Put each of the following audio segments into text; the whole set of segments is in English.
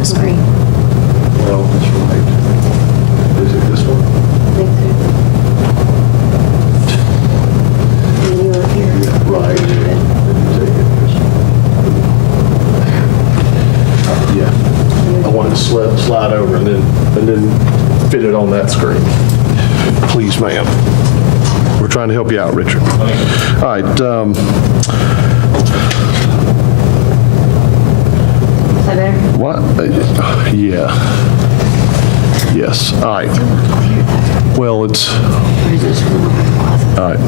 the screen. Well, that's right. Is it this one? Right. Yeah. I wanted to slide over and then fit it on that screen. Please, ma'am. We're trying to help you out, Richard. All right. What? Yeah. Yes. All right. Well, it's... All right.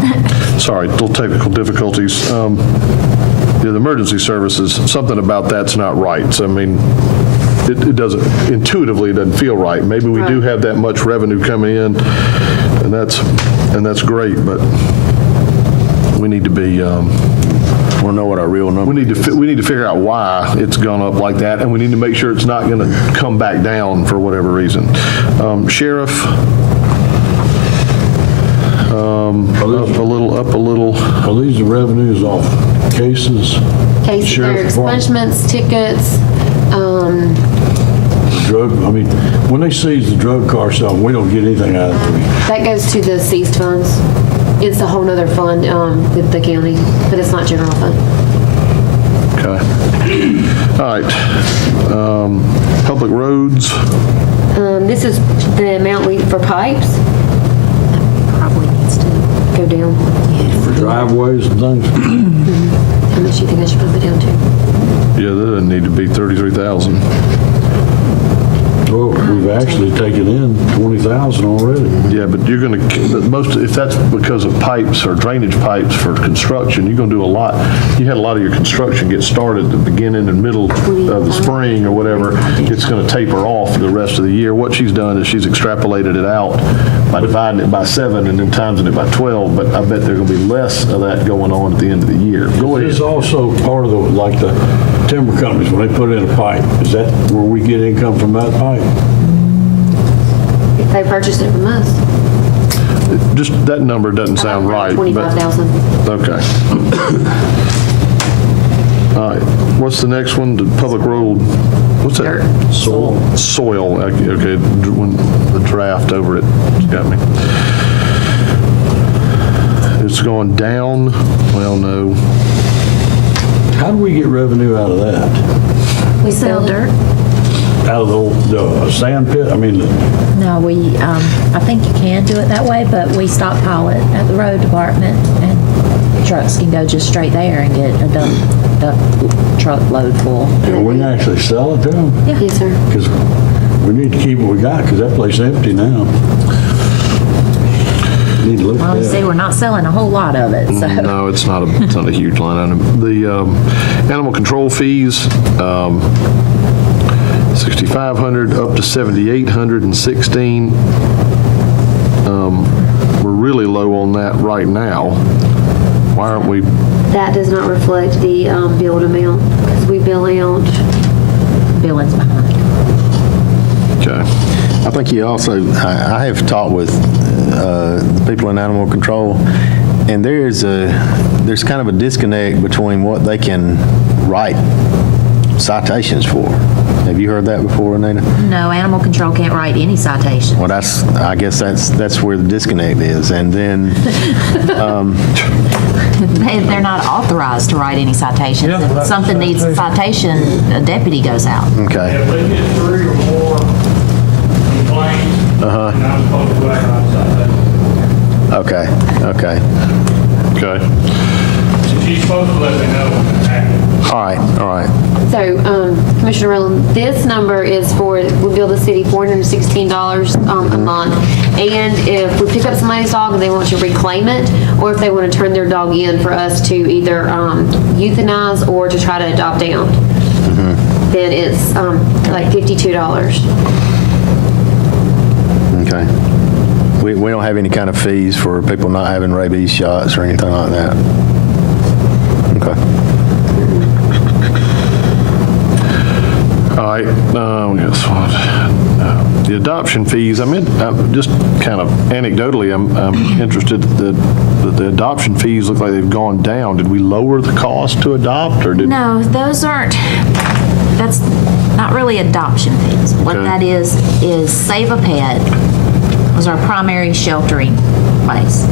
Sorry, little technical difficulties. The emergency services, something about that's not right. So, I mean, it doesn't, intuitively, it doesn't feel right. Maybe we do have that much revenue coming in, and that's great, but we need to be... We'll know what our real number We need to figure out why it's gone up like that, and we need to make sure it's not going to come back down for whatever reason. Sheriff, up a little. Are these the revenues off cases? Cases, Sheriff their Department? expungements, tickets, Drug, I mean, when they seize the drug car stuff, we don't get anything out of it. that goes to the seized funds. It's a whole nother fund with the county, but it's not general fund. Okay. All right. Public roads. This is the amount for pipes. Probably needs to. Go down. For driveways and things. How much do you think I should put it down to? Yeah, that doesn't need to be 33,000. Well, we've actually taken in 20,000 already. Yeah, but you're going to, if that's because of pipes or drainage pipes for construction, you're going to do a lot. You had a lot of your construction get started at the beginning and middle of the spring or whatever. It's going to taper off the rest of the year. What she's done is she's extrapolated it out by dividing it by 7 and then timesing it by 12, but I bet there's going to be less of that going on at the end of the year. Go ahead. It's also part of the, like the timber companies, when they put in a pipe, is that where we get income from that pipe? If they purchase it from us. Just that number doesn't sound right. but- 25,000. Okay. All right. What's the next one? The public road. What's that? Dirt. Soil. Okay. When the draft over it got me. It's going down. Well, no. How do we get revenue out of that? We Sell dirt? Out of the sand pit? I mean, No, I think you can do it that way, but we stockpile it at the road department, and trucks can go just straight there and get a dump truck load full. can we actually sell it to them? Yes, sir. Because we need to keep what we got, because that place is empty now. Need to look Well, you at see, that. we're not selling a whole lot of it, so. No, it's not a huge line item. The animal control fees, 6,500 up to 7,816. We're really low on that right now. Why aren't we? That does not reflect the billed amount, because we bill out. Billing's behind. Okay. I think you also, I have talked with the people in animal control, and there's kind of a disconnect between what they can write citations for. Have you heard that before, Anita? No, animal control can't write any citation. Well, I guess that's where the disconnect is. And then, They're not authorized to write any citations. If something needs a citation, a deputy goes out. okay, If they get 3 or more complaints, and I'm supposed to go out outside that. okay. Okay. So she's supposed to let me know when it's happening. All right. So, Commissioner Rowland, this number is for, we bill the city $416 a month. And if we pick up somebody's dog and they want to reclaim it, or if they want to turn their dog in for us to either euthanize or to try to adopt down, then it's like $52. Okay. We don't have any kind of fees for people not having rabies shots or anything like that. Okay. All right, guess what? The adoption fees, I'm just kind of anecdotally, I'm interested that the adoption fees look like they've gone down. Did we lower the cost to adopt, or did? No, those aren't that's not really adoption fees. What Okay. that is Save a Pet was our primary sheltering place.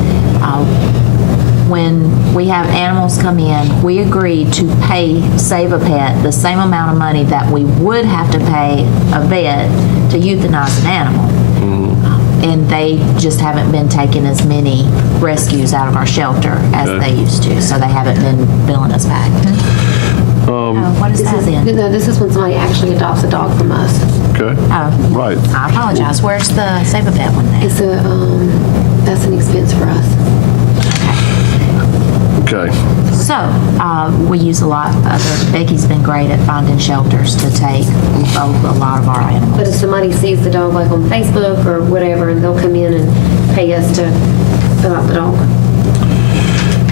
When we have animals come in, we agree to pay Save a Pet the same amount of money that we would have to pay a vet to euthanize an animal. And they just haven't been taking as many rescues out of our shelter as Okay. they used to, so they haven't been billing us back. What is that then? No, this is when somebody actually adopts a dog from us. Okay, Oh, right. I apologize. Where's the Save a Pet one then? It's that's an expense for us. Okay, So, we use a lot. Becky's been great at finding shelters to take a lot of our animals. But if somebody sees the dog like on Facebook or whatever, and they'll come in and pay us to adopt the dog.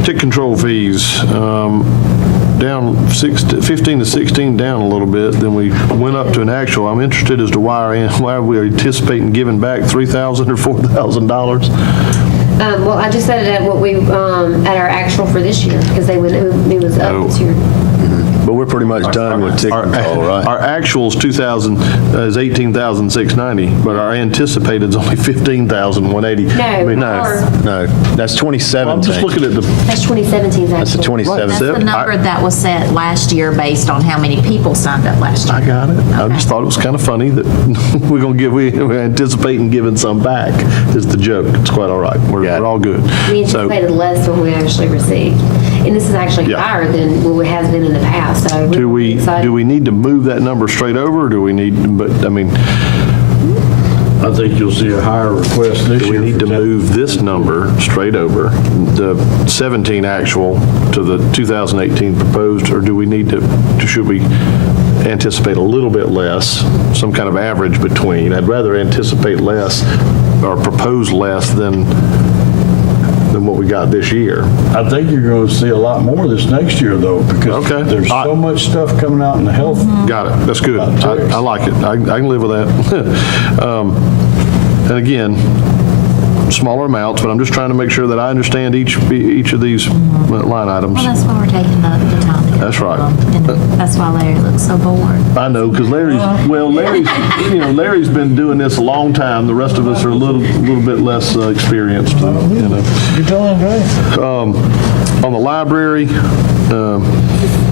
tick control fees, down 15 to 16, down a little bit, then we went up to an actual. I'm interested as to why are we anticipating giving back $3,000 or $4,000? Well, I just said it at what we, at our actual for this year, because it was up this year. But we're pretty much done with tick control, right? Our actuals is 18,690, but our anticipated is only 15,180. No, that's 2017. I'm just looking at the, That's 2017's That's the actually. 2017. That's the number that was set last year based on how many people signed up last year. I got it. I just thought it was kind of funny that we're anticipating giving some back is the joke. It's quite all right. We're all good. We So, anticipated less than we actually received. And this is actually Yeah. higher than what it has been in the past, so we're do really excited. we need to move that number straight over, or do we need, but, I mean, I think you'll see a higher request this do we year. need to for move this number straight over, the 17 actual to the 2018 proposed, or do we need to should we anticipate a little bit less, some kind of average between? I'd rather anticipate less or propose less than what we got this year. I think you're going to see a lot more this next year, though, because Okay. there's so much stuff coming out in the health. Got it. That's good. I like it. I can live with that. And again, smaller amounts, but I'm just trying to make sure that I understand each of these line items. Well, that's why we're taking the time to go That's through right. them. And that's why Larry looks so bored. I know, because Larry's been doing this a long time. The rest of us are a little bit less experienced, you know. You're doing great. On the library,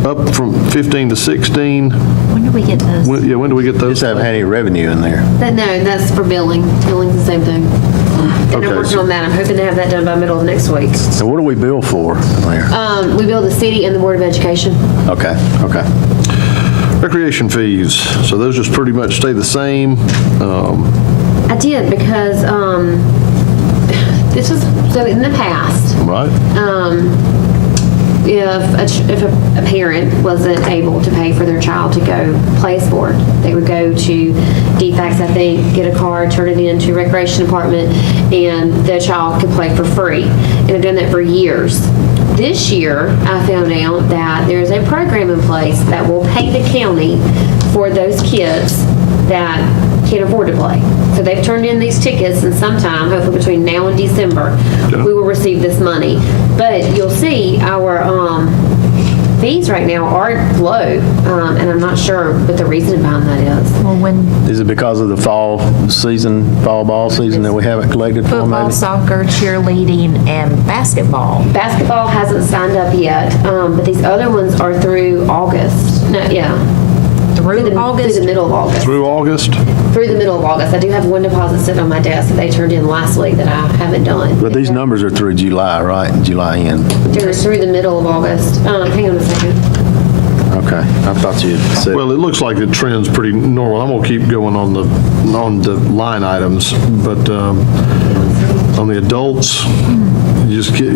up from 15 to 16. When do we get those? When do we get those? Just haven't had any revenue in there. No, that's for billing. Billing's the same thing. And Okay, I'm working so- on that. I'm hoping to have that done by middle of next week. And what do we bill for there? We bill the city and the Board of Education. Okay. Recreation fees, so those just pretty much stay the same. I did because this was, so in the past, Right? if a parent wasn't able to pay for their child to go play a sport, they would go to DFAX, I think, get a card, turn it into recreation department, and the child could play for free. And I've done that for years. This year, I found out that there's a program in place that will pay the county for those kids that can't afford to play. So they've turned in these tickets, and sometime, hopefully between now and December, we will receive this money. But you'll see our fees right now are low, and I'm not sure what the reason behind that is. Well, when Is it because of the fall ball season that we haven't collected for football, maybe? soccer, cheerleading, and basketball. Basketball hasn't signed up yet, but these other ones are through August. No, yeah. Through August? Through the middle of August. Through August? Through the middle of August. I do have one deposit sitting on my desk that they turned in last week that I haven't done. But these numbers are through July, right? July end. They're through the middle of August. Hang on a second. Okay. I thought you had said. Well, it looks like the trend's pretty normal. I'm gonna keep going on the line items, but on the adults, you just get,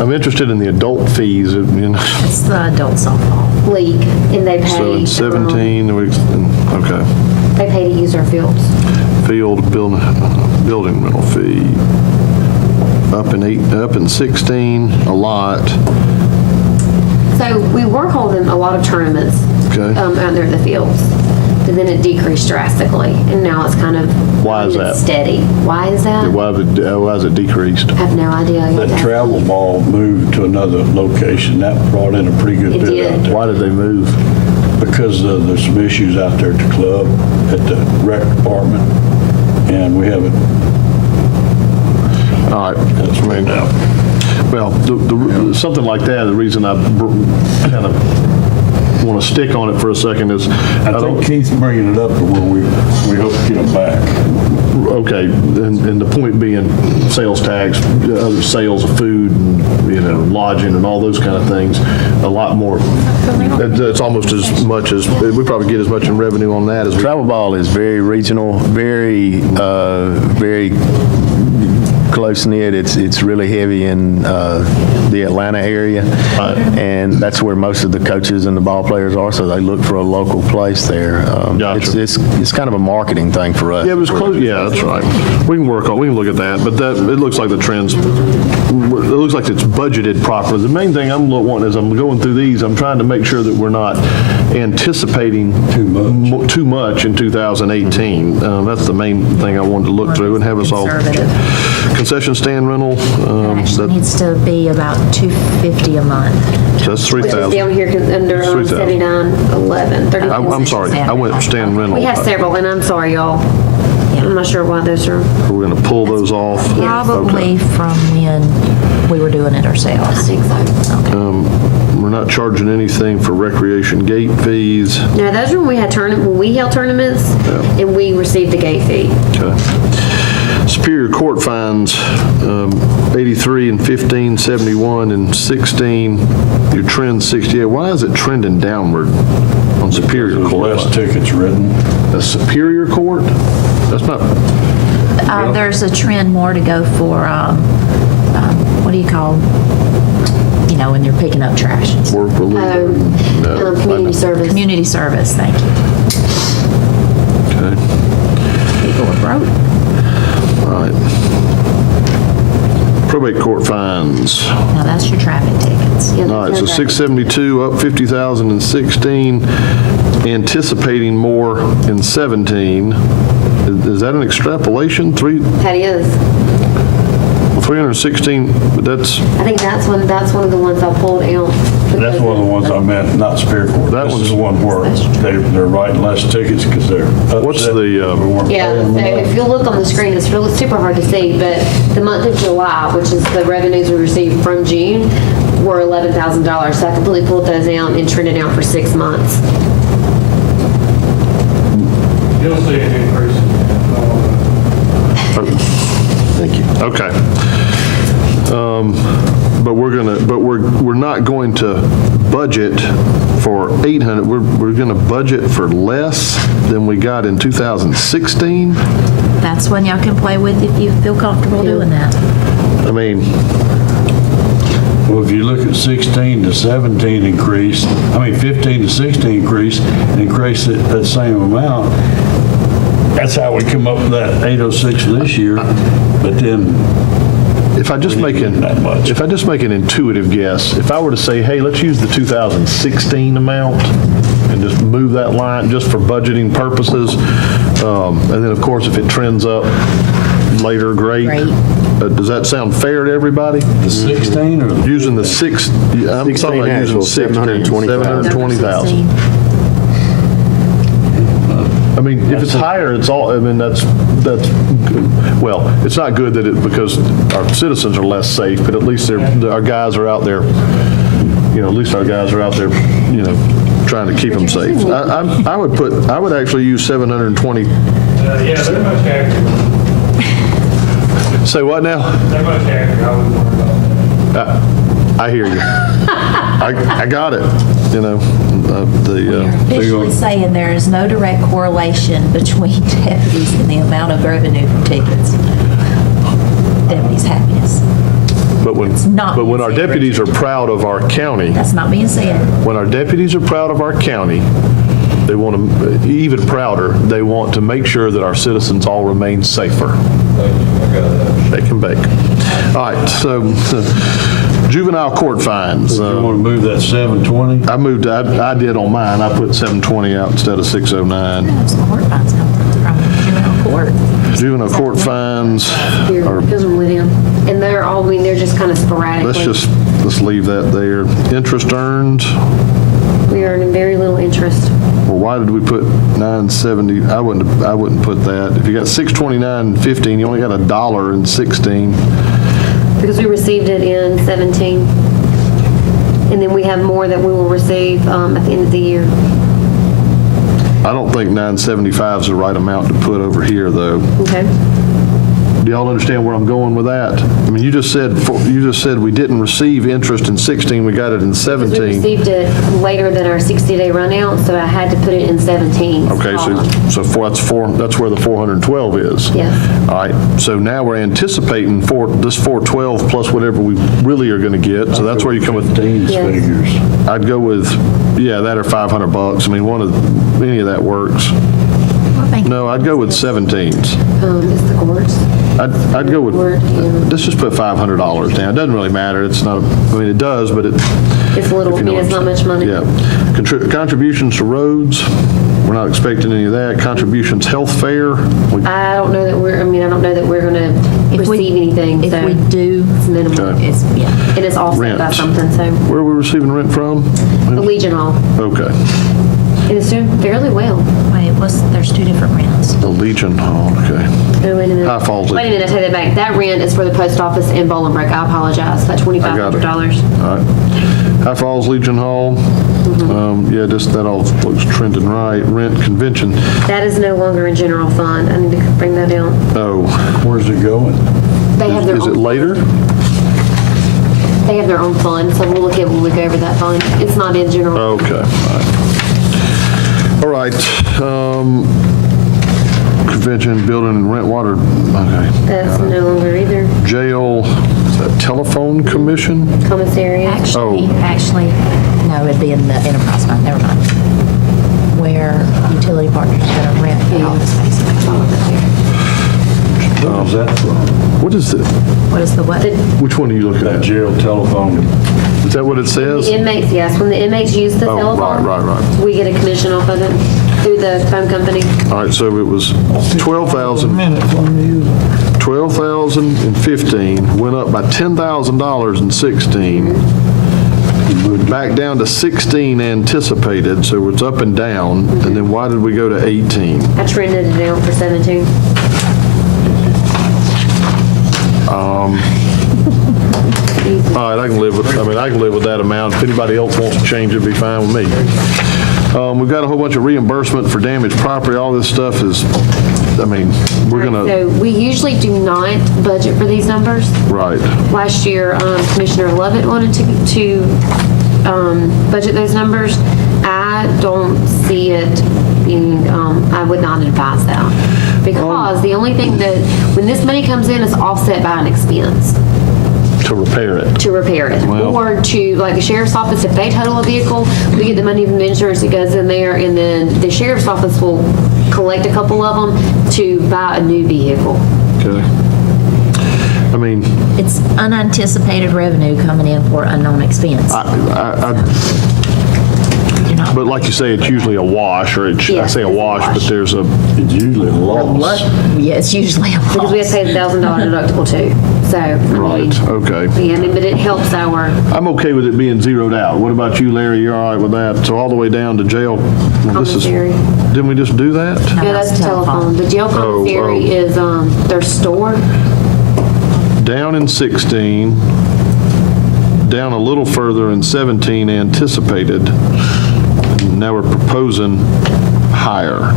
I'm interested in the adult fees, you know. It's the adult softball. League, and they pay. So in 17, okay. They pay to use our fields. Field building rental fee, up in 16, a lot. So we were holding a lot of tournaments Okay. out there in the fields, but then it decreased drastically, and now it's kind of Why is that? steady. Why is that? Why has it decreased? I have no idea. That travel ball moved to another location. That brought in a pretty good It bit did. out there. Why did they move? because there's some issues out there at the club, at the rec department, and we haven't. All right. That's right now. Well, something like that, the reason I kind of want to stick on it for a second is, I think Keith's bringing it up to where we hope to get them back. okay, and the point being sales tax, other sales of food, and, lodging and all those kind of things, a lot more. It's almost as much as, we probably get as much in revenue on that as we. Travel ball is very regional, very close-knit. It's really heavy in the Atlanta area, and that's where most of the coaches and the ball players are, so they look for a local place there. Gotcha. It's kind of a marketing thing for us. Yeah, it was close, yeah, that's right. We can look at that, but it looks like the trends, it looks like it's budgeted properly. The main thing I'm wanting as I'm going through these, I'm trying to make sure that we're not anticipating too much in 2018. That's the main thing I wanted to look through and have us all. Conservative. Concession stand rental, It actually needs to be about $250 a month. that's Which is 3,000. down here under 3,000. 7911. I'm sorry, I went stand rental. We have several, and I'm sorry, y'all. I'm not sure why those are. We're going to pull those off. Probably from when we were doing it I ourselves. think so. We're not charging anything for recreation gate fees. No, those are when we held tournaments, and we received the gate fee. Okay. Superior Court fines, 83 and 15, 71 and 16. Your trend 68. Why is it trending downward on Superior There's Court? less tickets written. The Superior Court? That's not, There's a trend more to go for, what do you call, when you're picking up trash. work relief. Community service. Community service, thank you. Okay. People are broke. All right. Probate court fines. Now, that's your traffic tickets. Yeah, All right, so that's 672, up 50,000 in 16, anticipating more in 17. Is that an extrapolation? That is. 316, but that's, I think that's one of the ones I pulled out. That's one of the ones I meant, not Superior Court. That This one's- is the one where they're writing less tickets because they're upset. What's the, we weren't Yeah, paying so them enough. if you look on the screen, it's really super hard to see, but the month of July, which is the revenues we received from June, were $11,000. So I completely pulled those out and trended out for 6 months. You'll see an increase. thank you. Okay. But we're not going to budget for 800, we're going to budget for less than we got in 2016? That's one y'all can play with if you feel comfortable doing that. I mean, Well, if you look at 16 to 17 increase, 15 to 16 increase, and increase it that same amount, that's how we come up with that 806 this year, but then if I just make an intuitive guess, if I were to say, hey, let's use the 2016 amount and just move that line just for budgeting purposes, and then of course if it trends up later, great. Great. Does that sound fair to everybody? the 16 or the Using the six, I'm talking about using actual, 16, 720,000. 720,000. I mean, if it's higher, it's all, that's, well, it's not good that because our citizens are less safe, but at least our guys are out there, at least our guys are out there, trying to keep them safe. I would actually use 720. Yeah, they're much accurate. Say what now? They're much accurate. I wouldn't worry about that. I hear you. I got it, Officially saying there is no direct correlation between deputies and the amount of revenue from tickets. Deputies' happiness. but when not being our said, deputies are proud of our county, That's not being said. when our deputies are proud of our county, they want to, even prouder, they want to make sure that our citizens all remain safer. Shake and bake. All right, so juvenile court fines. you want to move that 720? I did on mine, I put 720 out instead of 609. That's the court fines come from juvenile court. Juvenile court fines are, Here's them with him. And they're they're just kind of sporadic. let's leave that there. Interest earned, We are earning very little interest. why did we put 970? I wouldn't put that. If you got 629 and 15, you only got $1 in 16. Because we received it in 17. And then we have more that we will receive at the end of the year. I don't think 975 is the right amount to put over here, though. Okay. Do y'all understand where I'm going with that? I mean, you just said we didn't receive interest in 16, we got it in We 17. received it later than our 60-day run out, so I had to put it in 17. Okay, that's where the 412 is. Yes. All right, so now we're anticipating this 412 plus whatever we really are going to get, so that's where you come with. 15's Yes. figures. I'd go with, that or $500. I mean, any of that works. No, I'd go with 17s. It's the courts. I'd go with, Word, yeah. let's just put $500 down. It doesn't really matter. It's not, it does, but It's little, if you know it's what not I'm much money. Yeah. Contributions to roads, we're not expecting any of that. Contributions health fair, I don't know that we're going to receive anything, If so we do, it's minimal. Okay. it's, yeah. And it's offset by Rent. something, so. where are we receiving rent from? The Legion Hall. Okay. And it's doing fairly well. Wait, there's two different rents. The Legion Hall, okay. Oh, wait a minute. High Falls. Wait a minute, I take that back. That rent is for the post office in Bolingbrook. I apologize. That $2,500. All right. High Falls Legion Hall, just that all looks trending right. Rent convention, That is no longer in general fund. I need to bring that down. oh, Where's it going? They have their is it own, later? they have their own fund, so we'll look over that fund. It's not in general. Okay, all right. Convention, building, and rent, water, okay. That's no longer either. Jail, is that telephone commission? Commissary. Actually, no, it'd be in the enterprise fund, never mind. Where utility partners are going to rent the office space. What is that from? What is it? What is the what? Which one are you looking That at? jail telephone. Is that what it says? Inmates, yes. When the inmates use the Oh, telephone, right. we get a commission off of it through the phone company. All right, so it was 12,000. 12,015, went up by $10,000 in 16, back down to 16 anticipated, so it's up and down, and then why did we go to 18? I trended it down for 17. All right, I can live with that amount. If anybody else wants to change it, it'd be fine with me. We've got a whole bunch of reimbursement for damaged property. All this stuff is, we're gonna, So we usually do not budget for these numbers. right. Last year, Commissioner Lovett wanted to budget those numbers. I don't see it being, I would not advise that. Because the only thing that, when this money comes in, it's offset by an expense To repair it. to repair it. Or to, like the sheriff's office, if they total a vehicle, we get the money from the insurance that goes in there, and then the sheriff's office will collect a couple of them to buy a new vehicle. Okay. It's unanticipated revenue coming in for unknown expense. But like you say, it's usually a wash, or I Yeah, say a it's a wash, wash. but there's a, It's usually a loss. Yeah, it's usually a Because we have to loss. pay the $1,000 deductible too. So, right, okay. yeah, but it helps our, I'm okay with it being zeroed out. What about you, Larry? You're all right with that? So all the way down to jail? Well, this is- Commissary. Didn't we just do that? yeah, that's the telephone. The jail commissary is their store. Down in 16, down a little further in 17 anticipated. Now we're proposing higher.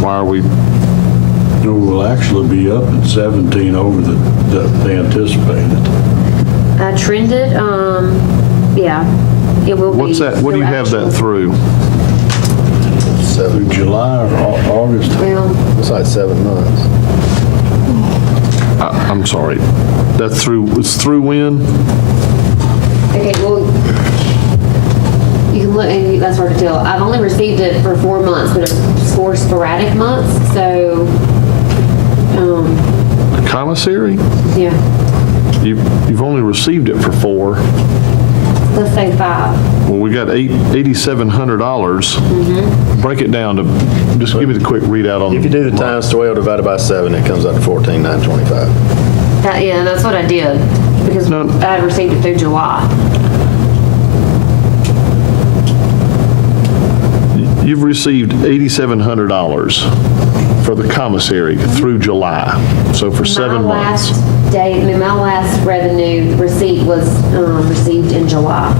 Why are we, It will actually be up at 17 over the anticipated. I trended, yeah, it will be. what's that, what do you have that through? Through July or August. Well, It's like 7 months. I'm sorry. That's through, it's through when? okay, well, you can look, and that's hard to tell. I've only received it for 4 months, but it's for sporadic months, so, Commissary? yeah, You've only received it for 4. let's say 5. Well, we got $8,700. Break it down to, just give me the quick readout on. If you do the times 12 divided by 7, it comes out to 14,925. Yeah, that's what I did, because No. I had received it through July. You've received $8,700 for the commissary through July, so for 7 months. My last revenue receipt was received in July.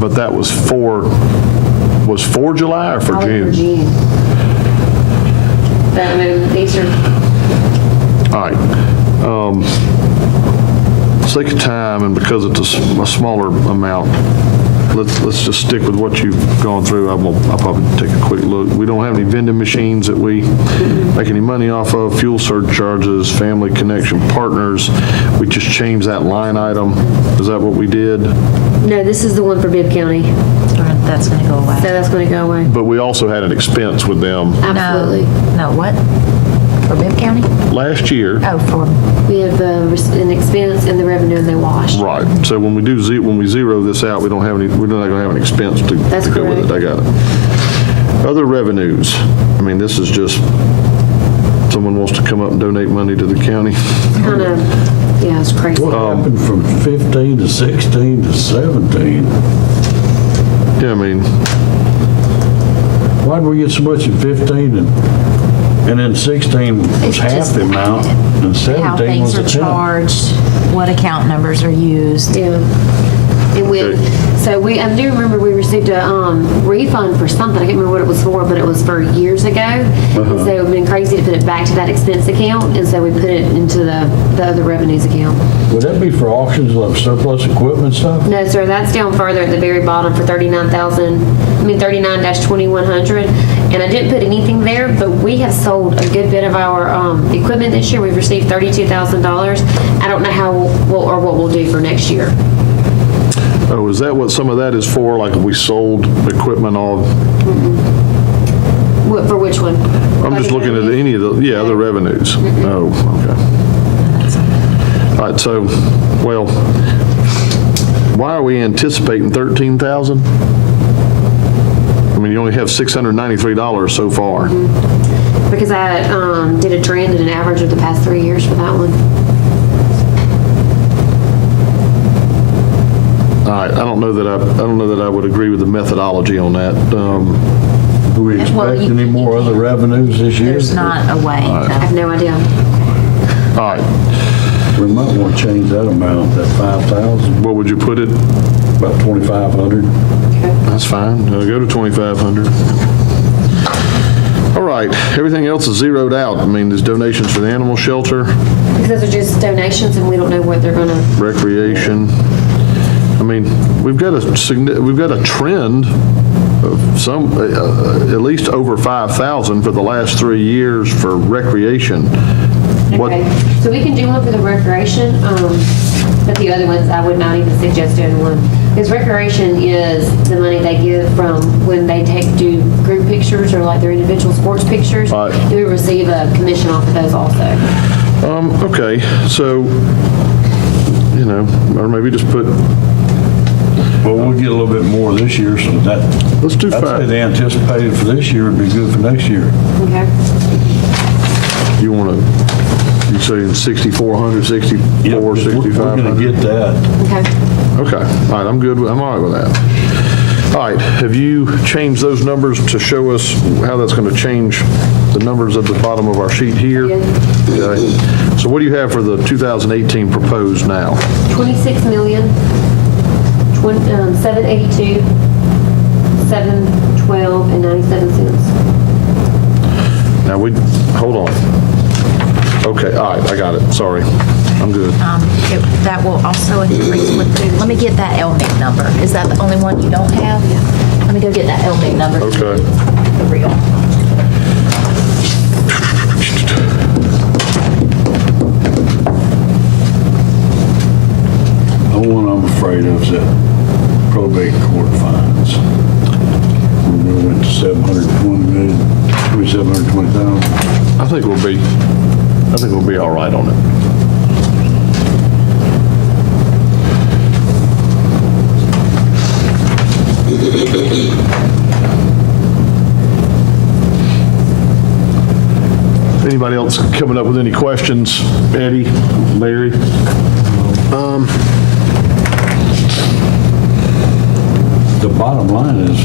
But that was for July or for Probably for June? June. But I mean, these are, All right. Sake of time, and because it's a smaller amount, let's just stick with what you've gone through. I'll probably take a quick look. We don't have any vending machines that we make any money off of, fuel surcharges, family connection partners. We just changed that line item. Is that what we did? no, this is the one for Bibb County, That's going to go so away. that's going to go away. But we also had an expense with them Absolutely. No, what? For Bibb County? last year. Oh, for, We have an expense and the revenue, and they wash. Right. So when we zero this out, we're not going to have an expense to That's go with it. correct. I got it. Other revenues. I mean, this is just, someone wants to come up and donate money to the county. Kind of, yeah, it's crazy. What happened from 15 to 16 to 17? Yeah, I mean, Why did we get so much in 15 and then 16 was It's half just the amount and how 17 was things a are tenth? charged, what account numbers are used. Yeah. And I do remember we received a refund for something. I can't remember what it was for, but it was for years ago. And so it would have been crazy to put it back to that expense account, and so we put it into the other revenues account. Would that be for auctions of surplus equipment stuff? No, sir, that's down further at the very bottom for 39-2100. And I didn't put anything there, but we have sold a good bit of our equipment this year. We've received $32,000. I don't know how what we'll do for next year. oh, is that what some of that is for? Like if we sold equipment off? For which one? I'm just looking at any of the, the revenues. Oh, okay. All right, so, well, why are we anticipating 13,000? I mean, you only have $693 so far. Because I did a trend and an average of the past 3 years for that one. All right, I don't know that I would agree with the methodology on that. Do we Well, expect you- any more other revenues this year? There's not a way I have to, no idea. All right, We might want to change that amount, that 5,000, what would you put it? about 2,500. That's fine, go to 2,500. All right, everything else is zeroed out. I mean, there's donations for the animal shelter, Because those are just donations and we don't know what they're going to. recreation. I mean, we've got a trend of some, at least over 5,000 for the last 3 years for recreation. What, Okay, so we can do one for the recreation, but the other ones, I would not even suggest doing one. Because recreation is the money they give from when they do group pictures or like their individual sports pictures. Right. We receive a commission off of those also. okay, so, or maybe just put, Well, we'll get a little bit more this year, so let's do I'd say 5. the anticipated for this year would be good for next year. Okay. You want to, you saying 6,400, 64, We're going to 6,500? get that. Okay. Okay, all right, I'm all right with that. All right, have you changed those numbers to show us how that's going to change the numbers at the bottom of our sheet here? Yeah. Okay. So what do you have for the 2018 proposed now? 26,782, 712 and 97 cents. Now, hold on. Okay, all right, I got it, sorry. I'm good. that will also increase with, let me get that LMIG number. Is that the only one you don't have? Let me go get that LMIG number. Okay. The real. The one I'm afraid of is that probate court fines. We went to 720 million, 720,000. I think we'll be all right on it. Anybody else coming up with any questions? Eddie, Larry? The bottom line is,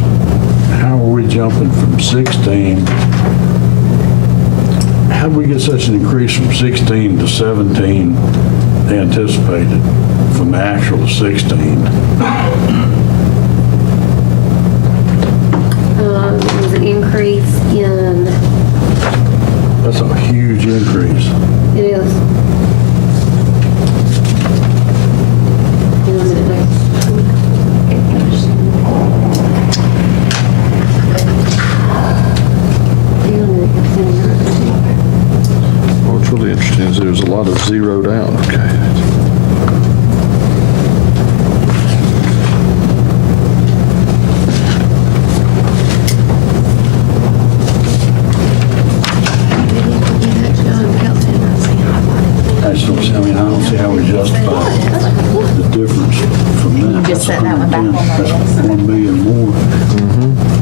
how are we jumping from 16? How did we get such an increase from 16 to 17 anticipated, from the actual to 16? There was an increase in, That's a huge increase. it is. What's really interesting is there's a lot of zeroed out, okay. I don't see how we justify the difference from that. just set that one back on the That's list. 1 million more.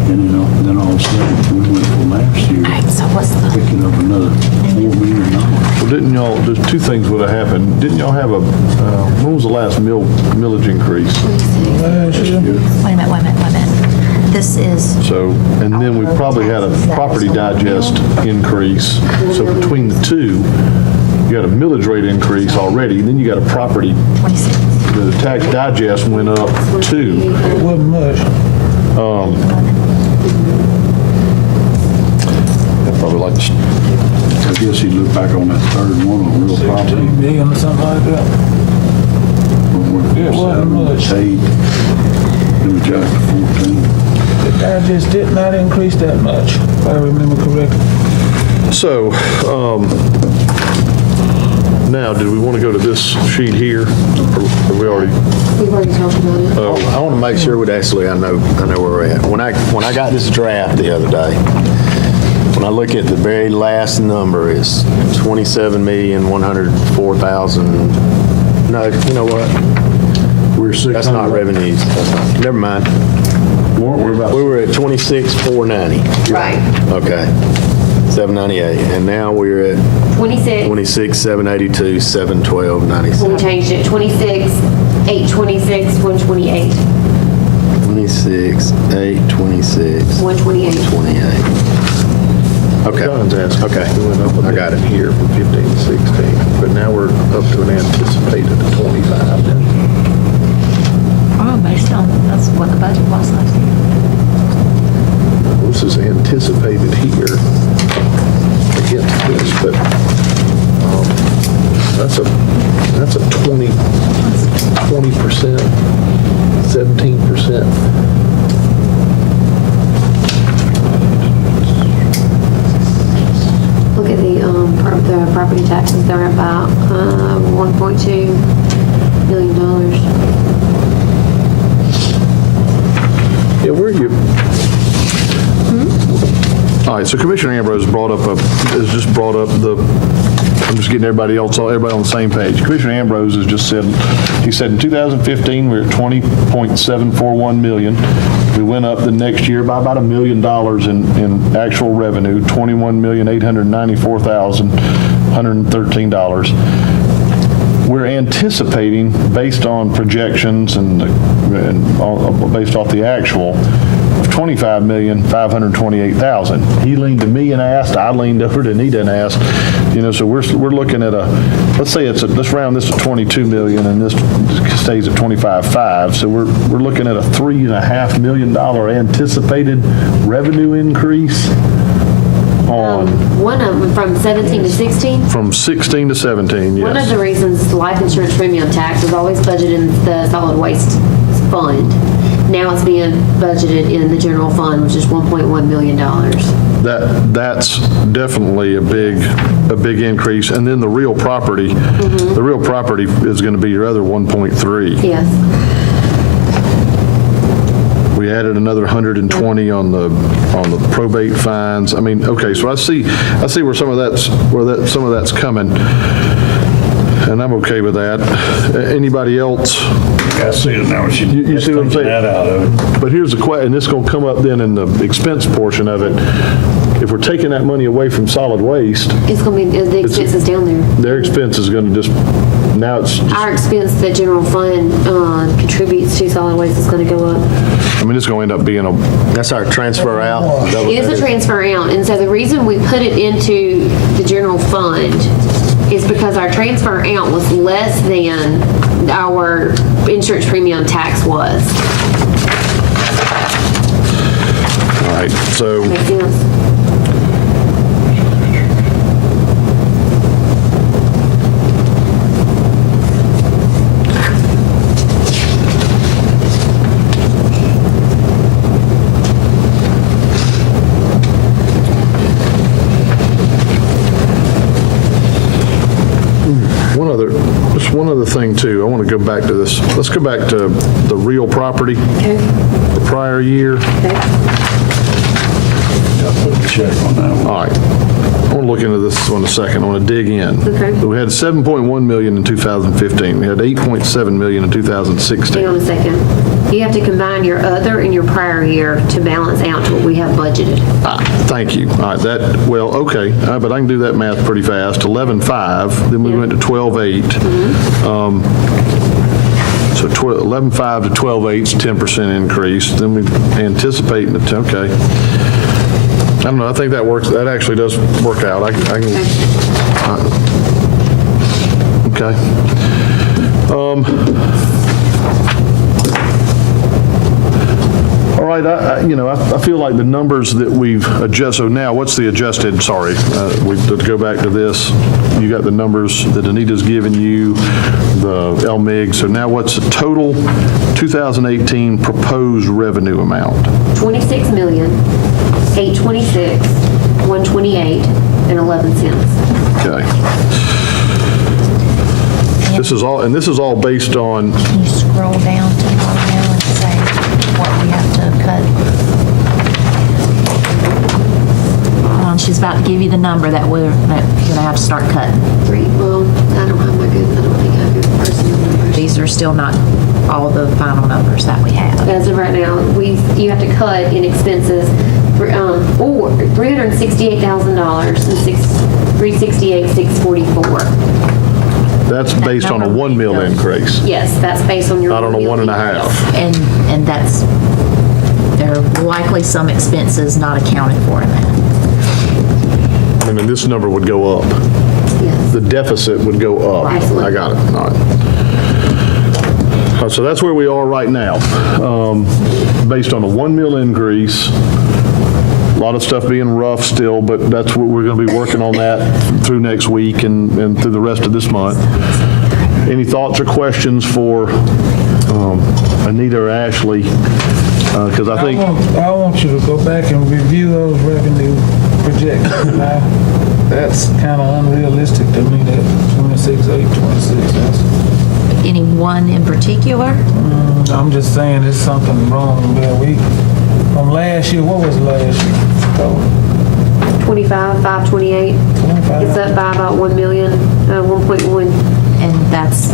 And, then all of a sudden, we went from last year, So what's the, picking up another $4 million. Well, didn't y'all, there's two things would have happened. Didn't y'all have a, when was the last millage increase? wait a minute. This is, So, and then we probably had a property digest increase. So between the two, you got a millage rate increase already, then you got a property, 26. the tax digest went up too. It wasn't much. I'd probably like to, I guess you look back on that third one on real 16 property. million or something like that. It wasn't much. 8, then we got to 14. The digest did not increase that much, if I remember correctly. so, now, did we want to go to this sheet here? Or we already, We've already talked about it. I want to make sure with actually, I know where we're at. When I got this draft the other day, when I look at the very last number, it's 27,104,000. No, you know what? We're 600. That's not revenues. That's not, never mind. We're about We were at 26,490. Right. Okay. 798. And now we're at 26, 26,782, we 712.97. changed it, 26, 826, 128, 26, 8, 26, 128. 28. Okay. John's asking. Okay. We went up a I bit got it. here from 15 to 16, but now we're up to an anticipated 25 then. Oh, based on, that's what the budget was last year. This is anticipated here against this, but that's a 20%, 17%. Look at the property taxes, they're about $1.2 million. Yeah, where are you? All right, so Commissioner Ambrose has just brought up I'm just getting everybody on the same page. Commissioner Ambrose has just said, he said in 2015, we were at 20.741 million. We went up the next year by about $1 million in actual revenue, $21,894,113. We're anticipating, based on projections and based off the actual, of $25,528,000. He leaned to me and asked, I leaned over to Anita and asked, so we're looking at let's round this to 22 million and this stays at 25.5. So we're looking at a $3.5 million anticipated revenue increase on One of them, from 17 to 16, from 16 to 17, yes. one of the reasons life insurance premium tax was always budgeted in the solid waste fund. Now it's being budgeted in the general fund, which is $1.1 million. That's definitely a big increase. And then the real property, the real property is going to be your other 1.3. Yes. We added another 120 on the probate fines. I mean, okay, so I see where some of that's coming, and I'm okay with that. Anybody else? I see it now. You see what I'm saying? That out of it. But here's the question, and this is going to come up then in the expense portion of it. If we're taking that money away from solid waste, It's going to be, the expenses down there. their expense is going to just now it's, Our expense that general fund contributes to solid waste is going to go up. I mean, it's going to end up being a, That's our transfer out? Is that what It is that a transfer out, and so the reason we put it into the general fund is because our transfer out was less than our insurance premium tax was. all right, so, Make sense? just one other thing too, I want to go back to this, let's go back to the real property, Okay. the prior year. Okay. Put a check on that one. All right. I want to look into this one a second. I want to dig in. Okay. We had 7.1 million in 2015. We had 8.7 million in 2016. Hang on a second. You have to combine your other and your prior year to balance out to what we have budgeted. Thank you. All right, well, okay, but I can do that math pretty fast. 11.5, then we went to 12.8. So 11.5 to 12.8 is 10% increase. Then we anticipating it, okay. I don't know, I think that works, that actually does work out. I can, okay. All right, I feel like the numbers that we've adjusted, so now what's the adjusted, sorry, to go back to this, you got the numbers that Anita's given you, the LMIG, so now what's the total 2018 proposed revenue amount? 26,826,128.11. Okay. This is all based on, Can you scroll down to the now and say what we have to cut? Hold on, she's about to give you the number that we're going to have to start cutting. Well, I don't think I have good personal numbers. These are still not all the final numbers that we have. As of right now, you have to cut in expenses or $368,000 and $368,644. that's based on a 1 mil increase, Yes, that's based on your. not on a 1.5. And that's, there are likely some expenses not accounted for in that. I mean, this number would go up. Yes. The deficit would go up. Absolutely. I got it, all right. So that's where we are right now. Based on a 1 mil increase, a lot of stuff being rough still, but that's what we're going to be working on that through next week and through the rest of this month. Any thoughts or questions for Anita or Ashley? Because I think, I want you to go back and review those revenue projections. Now, that's kind of unrealistic to me, that 26,826. Any one in particular? I'm just saying there's something wrong there. From last year, what was last year? 25,528. 25. It's up by about 1 million, 1.1. And that's